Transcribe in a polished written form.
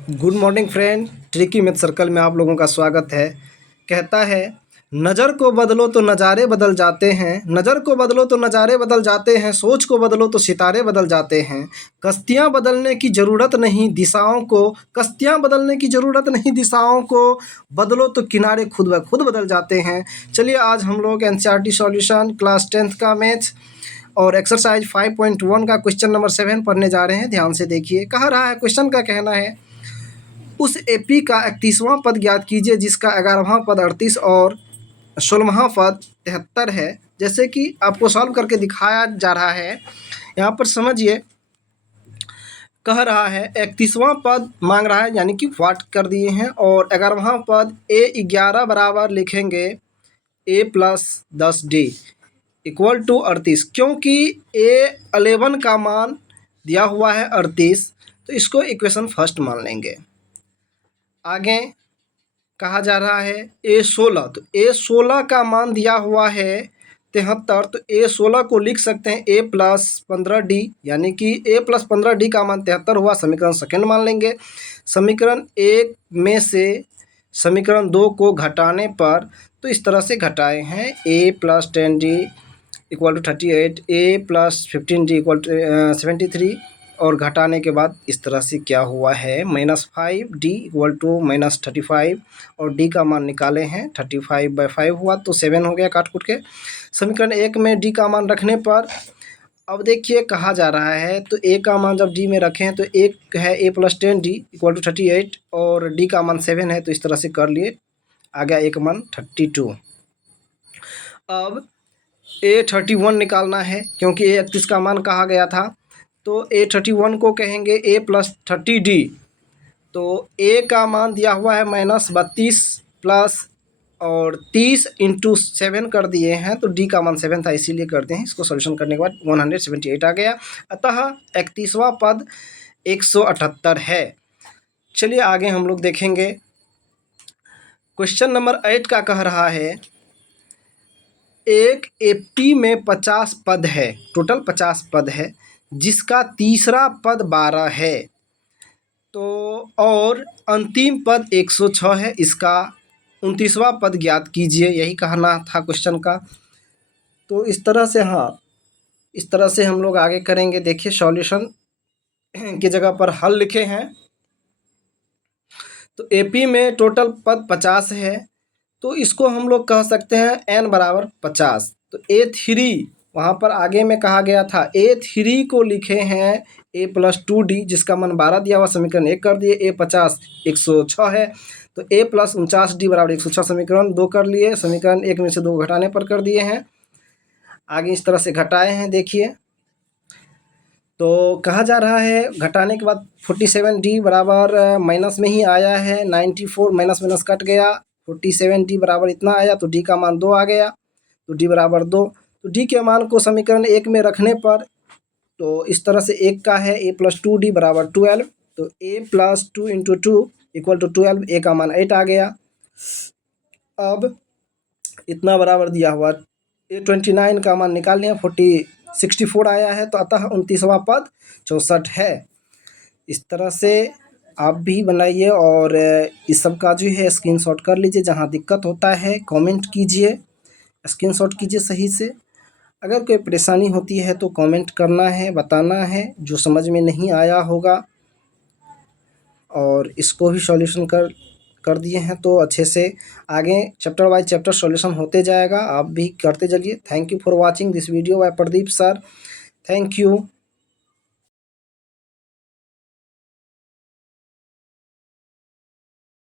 Good morning friend, tricky math circle में आप लोगों का स्वागत है। कहता है, नज़र को बदलो तो नज़ारे बदल जाते हैं, नज़र को बदलो तो नज़ारे बदल जाते हैं, सोच को बदलो तो सितारे बदल जाते हैं। कश्तियाँ बदलने की ज़रूरत नहीं दिशाओं को, कश्तियाँ बदलने की ज़रूरत नहीं दिशाओं को, बदलो तो किनारे खुद ब खुद बदल जाते हैं। चलिए आज हम लोग एनसीईआरटी सॉल्यूशन क्लास 10th का मैथ्स और एक्सरसाइज 5.1 का क्वेश्चन नंबर 7 पढ़ने जा रहे हैं। ध्यान से देखिए, कह रहा है, क्वेश्चन का कहना है, उस एपी का 31वां पद ज्ञात कीजिए जिसका 11वां पद 38 और 16वां पद 73 है। जैसे कि आपको सॉल्व करके दिखाया जा रहा है, यहाँ पर समझिए। कह रहा है 31वां पद मांग रहा है, यानी कि वाट कर दिए हैं, और 11वां पद A11 बराबर लिखेंगे A+10D इक्वल टू 38। क्योंकि A11 का मान दिया हुआ है 38, तो इसको इक्वेशन फर्स्ट मान लेंगे। आगे कहा जा रहा है A16, तो A16 का मान दिया हुआ है 73, तो A16 को लिख सकते हैं A+15D, यानी कि A+15D का मान 73 हुआ। समीकरण सेकेंड मान लेंगे। समीकरण 1 में से समीकरण 2 को घटाने पर तो इस तरह से घटाए हैं, A+10D equal to 38, A+15D equal to 73, और घटाने के बाद इस तरह से क्या हुआ है, -5D इक्वल टू -35, और D का मान निकाले हैं 35/5 हुआ, तो 7 हो गया काट कुट के। समीकरण 1 में D का मान रखने पर अब देखिए कहा जा रहा है, तो A का मान जब D में रखें तो एक है A+10D इक्वल टू 38 और D का मान 7 है, तो इस तरह से कर लिए, आ गया एक मान 32। अब A31 निकालना है, क्योंकि A31 का मान कहा गया था, तो A31 को कहेंगे A+30D। तो A का मान दिया हुआ है -32 प्लस और 30 × 7 कर दिए हैं, तो D का मान 7 था, इसीलिए करते हैं। इसको सॉल्यूशन करने के बाद 178 आ गया। अतः 31वां पद 178 है। चलिए आगे हम लोग देखेंगे। क्वेश्चन नंबर 8 का कह रहा है, एक एपी में 50 पद है, टोटल 50 पद है, जिसका तीसरा पद 12 है, तो और अंतिम पद 106 है, इसका 29वां पद ज्ञात कीजिए, यही कहना था क्वेश्चन का। तो इस तरह से, हाँ, इस तरह से हम लोग आगे करेंगे। देखिए सॉल्यूशन की जगह पर हल लिखे हैं। तो एपी में टोटल पद 50 है, तो इसको हम लोग कह सकते हैं n बराबर 50। तो A3 वहाँ पर आगे में कहा गया था, A3 को लिखे हैं A+2D जिसका मान 12 दिया हुआ, समीकरण 1 कर दिए। A50 106 है, तो A+49D बराबर 106 समीकरण 2 कर लिए। समीकरण 1 में से 2 घटाने पर कर दिए हैं। आगे इस तरह से घटाए हैं, देखिए। तो कहा जा रहा है, घटाने के बाद 47D बराबर माइनस में ही आया है, 94 माइनस माइनस कट गया, 47D बराबर इतना आया, तो D का मान 2 आ गया, तो D बराबर 2। तो D के मान को समीकरण 1 में रखने पर तो इस तरह से 1 का है A+2D बराबर 12, तो A+2 × 2 इक्वल टू 12, A का मान 8 आ गया। अब इतना बराबर दिया हुआ, A29 का मान निकाल लिया, 64 आया है, तो अतः 29वां पद 64 है। इस तरह से आप भी बनाइए और इस सब का जो है स्क्रीनशॉट कर लीजिए। जहाँ दिक्कत होता है कमेंट कीजिए, स्क्रीनशॉट कीजिए सही से। अगर कोई परेशानी होती है तो कमेंट करना है, बताना है जो समझ में नहीं आया होगा, और इसको भी सॉल्यूशन कर दिए हैं, तो अच्छे से आगे चैप्टर वाइज चैप्टर सॉल्यूशन होते जाएगा। आप भी करते चलिए। Thank you for watching this video by Pradeep sir. Thank you.